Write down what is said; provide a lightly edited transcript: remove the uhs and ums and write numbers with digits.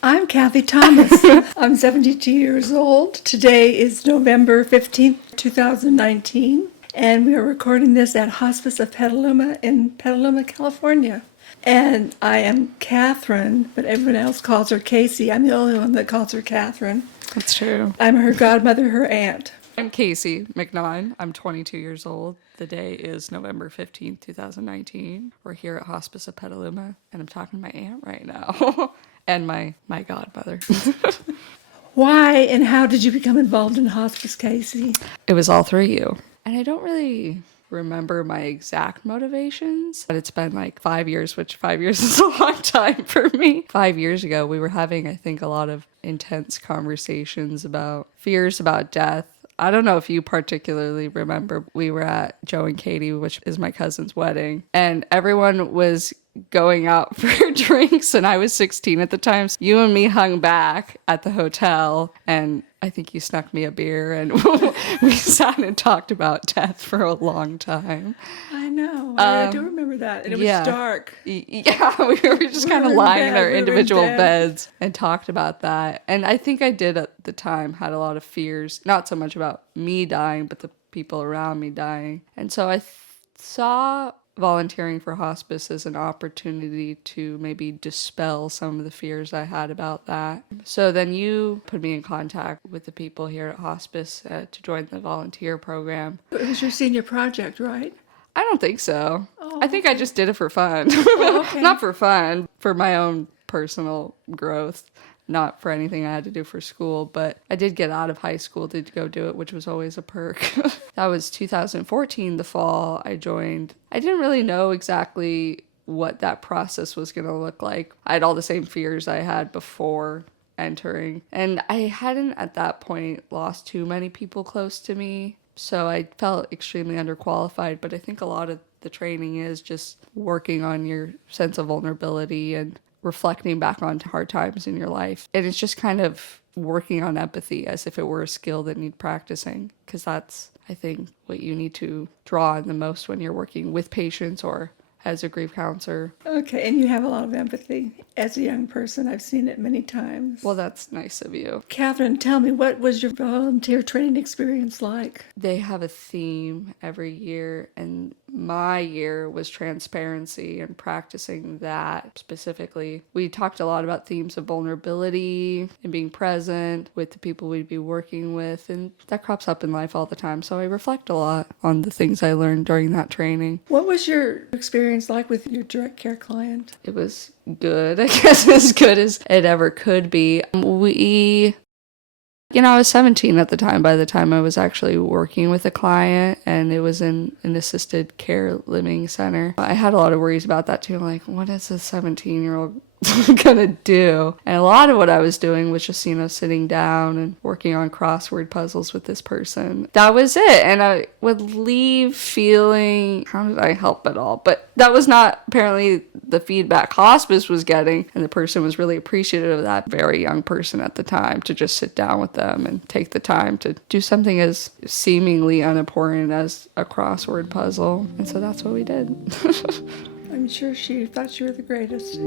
I'm Cathy Thomas. I'm 72 years old. Today is November 15th, 2019, and we are recording this at Hospice of Petaluma in Petaluma, California. And I am Katherine, but everyone else calls her Casey. I'm the only one that calls her Katherine. That's true. I'm her godmother, her aunt. I'm Casey McNaughton. I'm 22 years old. The day is November 15th, 2019. We're here at Hospice of Petaluma, and I'm talking to my aunt right now and my godmother. Why and how did you become involved in hospice, Casey? It was all through you. And I don't really remember my exact motivations, but it's been like 5 years, which 5 years is a long time for me. 5 years ago, we were having, I think, a lot of intense conversations about fears about death. I don't know if you particularly remember, we were at Joe and Katie, which is my cousin's wedding, and everyone was going out for drinks, and I was 16 at the time. So you and me hung back at the hotel, and I think you snuck me a beer, and we sat and talked about death for a long time. I know. I do remember that. And it was dark. Yeah, we were just kind of lying in our individual beds and talked about that. And I think I did at the time had a lot of fears, not so much about me dying, but the people around me dying. And so I saw volunteering for hospice as an opportunity to maybe dispel some of the fears I had about that. So then you put me in contact with the people here at hospice to join the volunteer program. It was your senior project, right? I don't think so. Oh, I think I just did it for fun. Oh, okay. Not for fun, for my own personal growth. Not for anything I had to do for school, but I did get out of high school to go do it, which was always a perk. That was 2014, the fall I joined. I didn't really know exactly what that process was going to look like. I had all the same fears I had before entering, and I hadn't at that point lost too many people close to me, so I felt extremely underqualified, but I think a lot of the training is just working on your sense of vulnerability and reflecting back on hard times in your life. And it's just kind of working on empathy as if it were a skill that need practicing, because that's, I think, what you need to draw on the most when you're working with patients or as a grief counselor. Okay, and you have a lot of empathy. As a young person, I've seen it many times. Well, that's nice of you. Katherine, tell me, what was your volunteer training experience like? They have a theme every year, and my year was transparency and practicing that specifically. We talked a lot about themes of vulnerability and being present with the people we'd be working with, and that crops up in life all the time, so I reflect a lot on the things I learned during that training. What was your experience like with your direct care client? It was good, I guess, as good as it ever could be. I was 17 at the time by the time I was actually working with a client, and it was in an assisted care living center. I had a lot of worries about that too. I'm like, what is a 17-year-old gonna do? And a lot of what I was doing was just, sitting down and working on crossword puzzles with this person. That was it. And I would leave feeling, how did I help at all? But that was not apparently the feedback hospice was getting, and the person was really appreciative of that very young person at the time, to just sit down with them and take the time to do something as seemingly unimportant as a crossword puzzle. And so that's what we did. I'm sure she thought you were the greatest.